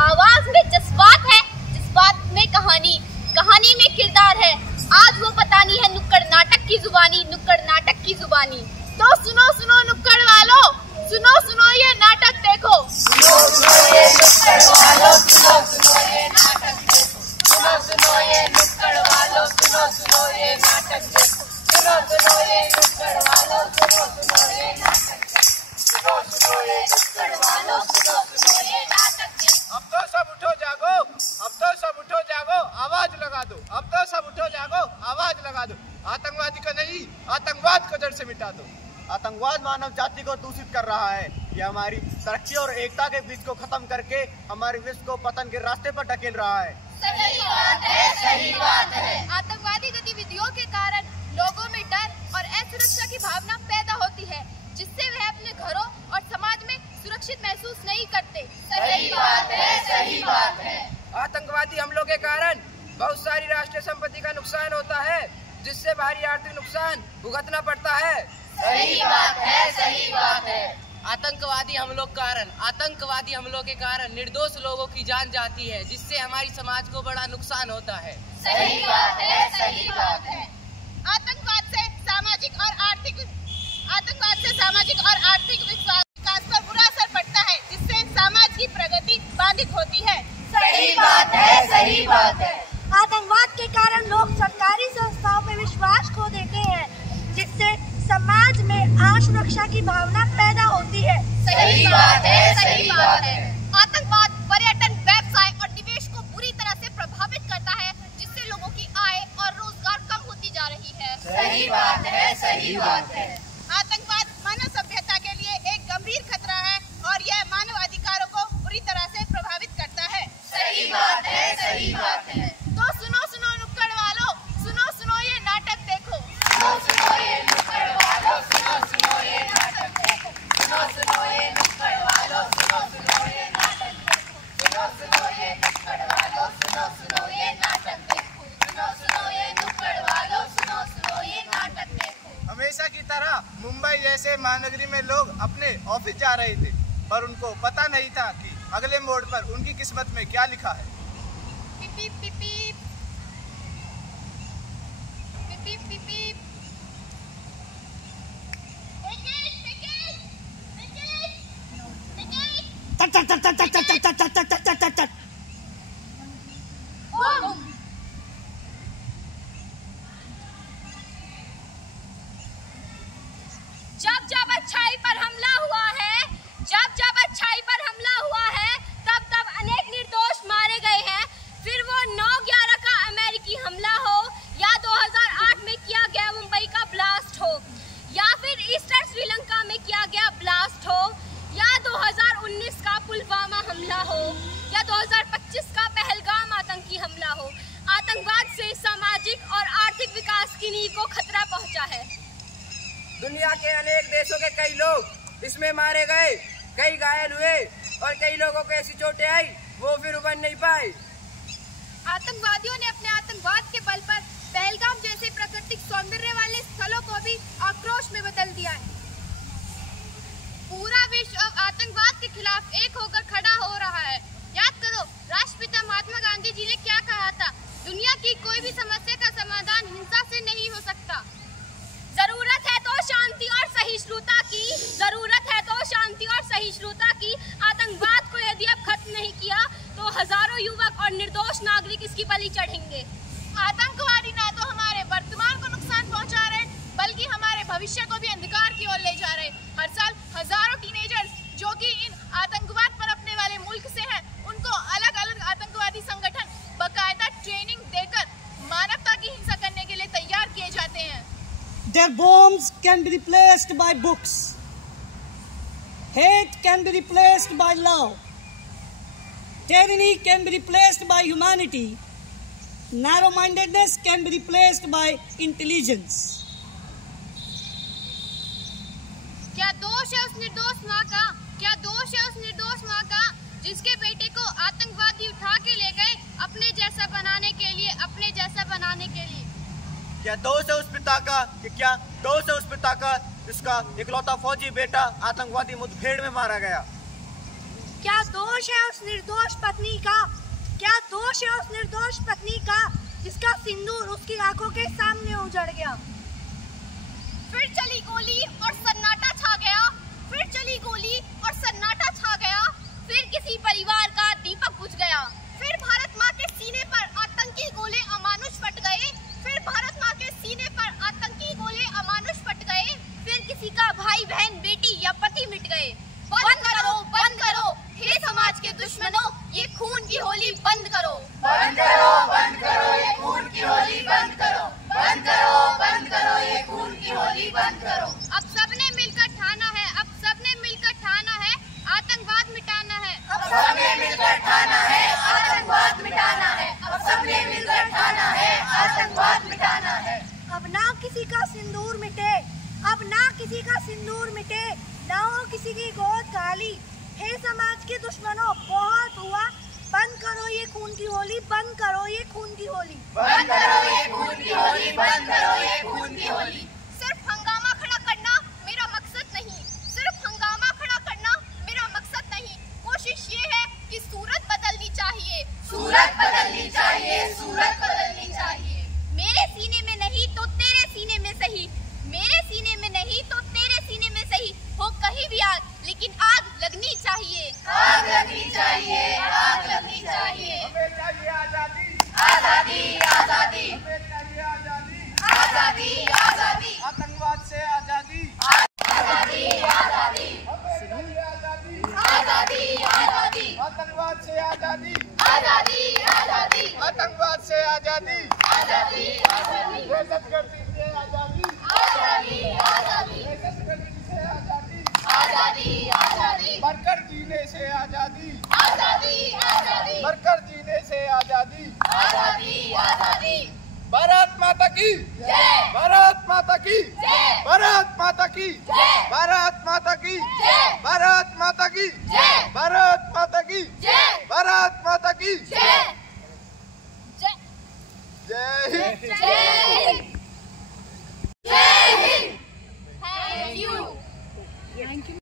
आवाज में जज्बात है, जज्बात में कहानी, कहानी में किरदार है। आज वो पता नहीं है नुक्कड़ नाटक की जुबानी, नुक्कड़ नाटक की जुबानी। तो सुनो सुनो नुक्कड़ वालों, सुनो सुनो ये नाटक देखो। सुनो सुनो ये नुक्कड़ वालों, सुनो सुनो ये नाटक देखो। सुनो सुनो ये नुक्कड़ वालों, सुनो सुनो ये नाटक देखो। सुनो सुनो ये नुक्कड़ वालों, सुनो सुनो ये नाटक देखो। सुनो सुनो ये नुक्कड़ वालों, सुनो सुनो ये नाटक देखो। अब तो सब उठो जागो, अब तो सब उठो जागो, आवाज लगा दो। अब तो सब उठो जागो, आवाज लगा दो। आतंकवादी को नहीं, आतंकवाद को जड़ से मिटा दो। आतंकवाद मानव जाति को दूषित कर रहा है। यह हमारी तरक्की और एकता के बीच को खत्म करके हमारे विश्व को पतन के रास्ते पर ढकेल रहा है। सही बात है, सही बात है। आतंकवादी गतिविधियों के कारण लोगों में डर और असुरक्षा की भावना पैदा होती है, जिससे वह अपने घरों और समाज में सुरक्षित महसूस नहीं करते। सही बात है, सही बात है। आतंकवादी हमलों के कारण बहुत सारी राष्ट्रीय संपत्ति का नुकसान होता है, जिससे भारी आर्थिक नुकसान भुगतना पड़ता है। सही बात है, सही बात है। आतंकवादी हमलों के कारण निर्दोष लोगों की जान जाती है, जिससे हमारी समाज को बड़ा नुकसान होता है। सही बात है, सही बात है। आतंकवाद से सामाजिक और आर्थिक विकास पर बुरा असर पड़ता है, जिससे समाज की प्रगति बाधित होती है। सही बात है, सही बात है। आतंकवाद के कारण लोग सरकारी संस्थाओं पर विश्वास खो देते हैं, जिससे समाज में असुरक्षा की भावना पैदा होती है। सही बात है, सही बात है। आतंकवाद पर्यटन, व्यवसाय और निवेश को बुरी तरह से प्रभावित करता है, जिससे लोगों की आय और रोजगार कम होती जा रही है। सही बात है, सही बात है। आतंकवाद मानव सभ्यता के लिए एक गंभीर खतरा है और यह मानव अधिकारों को बुरी तरह से प्रभावित करता है। सही बात है, सही बात है। तो सुनो सुनो नुक्कड़ वालों, सुनो सुनो ये नाटक देखो। सुनो सुनो ये नुक्कड़ वालों, सुनो सुनो ये नाटक देखो। सुनो सुनो ये नुक्कड़ वालों, सुनो सुनो ये नाटक देखो। सुनो सुनो ये नुक्कड़ वालों, सुनो सुनो ये नाटक देखो। सुनो सुनो ये नुक्कड़ वालों, सुनो सुनो ये नाटक देखो। हमेशा की तरह मुंबई जैसे महानगरी में लोग अपने ऑफिस जा रहे थे, पर उनको पता नहीं था कि अगले मोड़ पर उनकी किस्मत में क्या लिखा है। पिप पिप पिप पिप पिप पिप पिप। जब जब अच्छाई पर हमला हुआ है, जब जब अच्छाई पर हमला हुआ है, तब तब अनेक निर्दोष मारे गए हैं। फिर वो 9/11 का अमेरिकी हमला हो, या 2008 में किया गया मुंबई का ब्लास्ट हो, या फिर ईस्टर श्रीलंका में किया गया ब्लास्ट हो, या 2019 का पुलवामा हमला हो, या 2025 का पहलगाम आतंकी हमला हो। आतंकवाद से सामाजिक और आर्थिक विकास की नींव को खतरा पहुंचा है। दुनिया के अनेक देशों के कई लोग इसमें मारे गए, कई घायल हुए और कई लोगों को ऐसी चोटें आई वो फिर उबर नहीं पाए। आतंकवादियों ने अपने आतंकवाद के बल पर पहलगाम जैसे प्राकृतिक सौंदर्य वाले स्थलों को भी आक्रोश में बदल दिया है। पूरा विश्व अब आतंकवाद के खिलाफ एक होकर खड़ा हो रहा है। याद करो, राष्ट्रपिता महात्मा गांधी जी ने क्या कहा था, दुनिया की कोई भी समस्या का समाधान हिंसा से नहीं हो सकता। जरूरत है तो शांति और सहिष्णुता की, जरूरत है तो शांति और सहिष्णुता की। आतंकवाद को यदि अब खत्म नहीं किया तो हजारों युवक और निर्दोष नागरिक इसकी बलि चढ़ेंगे। आतंकवादी ना तो हमारे वर्तमान को नुकसान पहुंचा रहे, बल्कि हमारे भविष्य को भी अंधकार की ओर ले जा रहे। हर साल हजारों टीनेजर्स जो कि इन आतंकवाद पर अपने वाले मुल्क से हैं, उनको अलग अलग आतंकवादी संगठन बाकायदा ट्रेनिंग देकर मानवता की हिंसा करने के लिए तैयार किए जाते हैं। Their bombs can be replaced by books. Hate can be replaced by love. Tyranny can be replaced by humanity. Narrow-mindedness can be replaced by intelligence. क्या दोष है उस निर्दोष माँ का, क्या दोष है उस निर्दोष माँ का, जिसके बेटे को आतंकवादी उठा के ले गए अपने जैसा बनाने के लिए, अपने जैसा बनाने के लिए। क्या दोष है उस पिता का, कि क्या दोष है उस पिता का जिसका इकलौता फौजी बेटा आतंकवादी मुठभेड़ में मारा गया। क्या दोष है उस निर्दोष पत्नी का? क्या दोष है उस निर्दोष पत्नी का जिसका सिंदूर उसकी आंखों के सामने उजड़ गया? फिर चली गोली और सन्नाटा छा गया, फिर चली गोली और सन्नाटा छा गया, फिर किसी परिवार का दीपक बुझ गया, फिर भारत माँ के सीने पर आतंकी गोले अमानुष फट गए, फिर भारत माँ के सीने पर आतंकी गोले अमानुष फट गए, फिर किसी का भाई बहन बेटी या पति मिट गए। बंद करो हे समाज के दुश्मनों, ये खून की होली बंद करो। बंद करो ये खून की होली बंद करो। बंद करो ये खून की होली बंद करो। अब सबने मिलकर ठाना है, अब सबने मिलकर ठाना है, आतंकवाद मिटाना है। अब सबने मिलकर ठाना है, आतंकवाद मिटाना है। अब सबने मिलकर ठाना है, आतंकवाद मिटाना है। अब ना किसी का सिंदूर मिटे, अब ना किसी का सिंदूर मिटे, ना हो किसी की गोद खाली। हे समाज के दुश्मनों, बहुत हुआ, बंद करो ये खून की होली, बंद करो ये खून की होली। बंद करो ये खून की होली, बंद करो ये खून की होली। सिर्फ हंगामा खड़ा करना मेरा मकसद नहीं, सिर्फ हंगामा खड़ा करना मेरा मकसद नहीं। कोशिश ये है कि सूरत बदलनी चाहिए, सूरत बदलनी चाहिए, सूरत बदलनी चाहिए। मेरे सीने में नहीं तो तेरे सीने में सही, मेरे सीने में नहीं तो तेरे सीने में सही, हो कहीं भी आग, लेकिन आग लगनी चाहिए। आग लगनी चाहिए, आग लगनी चाहिए। हमें चाहिए आजादी, आजादी, आजादी, हमें चाहिए आजादी, आजादी, आजादी, आतंकवाद से आजादी, आजादी, आजादी, हमें चाहिए आजादी, आजादी, आजादी, आतंकवाद से आजादी, आजादी, आजादी, आतंकवाद से आजादी, आजादी, आजादी, दहशतगर्दी से आजादी, आजादी, आजादी, दहशतगर्दी से आजादी, आजादी, आजादी, बढ़कर जीने से आजादी, आजादी, आजादी, बढ़कर जीने से आजादी। आजादी, आजादी। भारत माता की जय। भारत माता की जय। भारत माता की जय। भारत माता की जय। भारत माता की जय। भारत माता की जय। भारत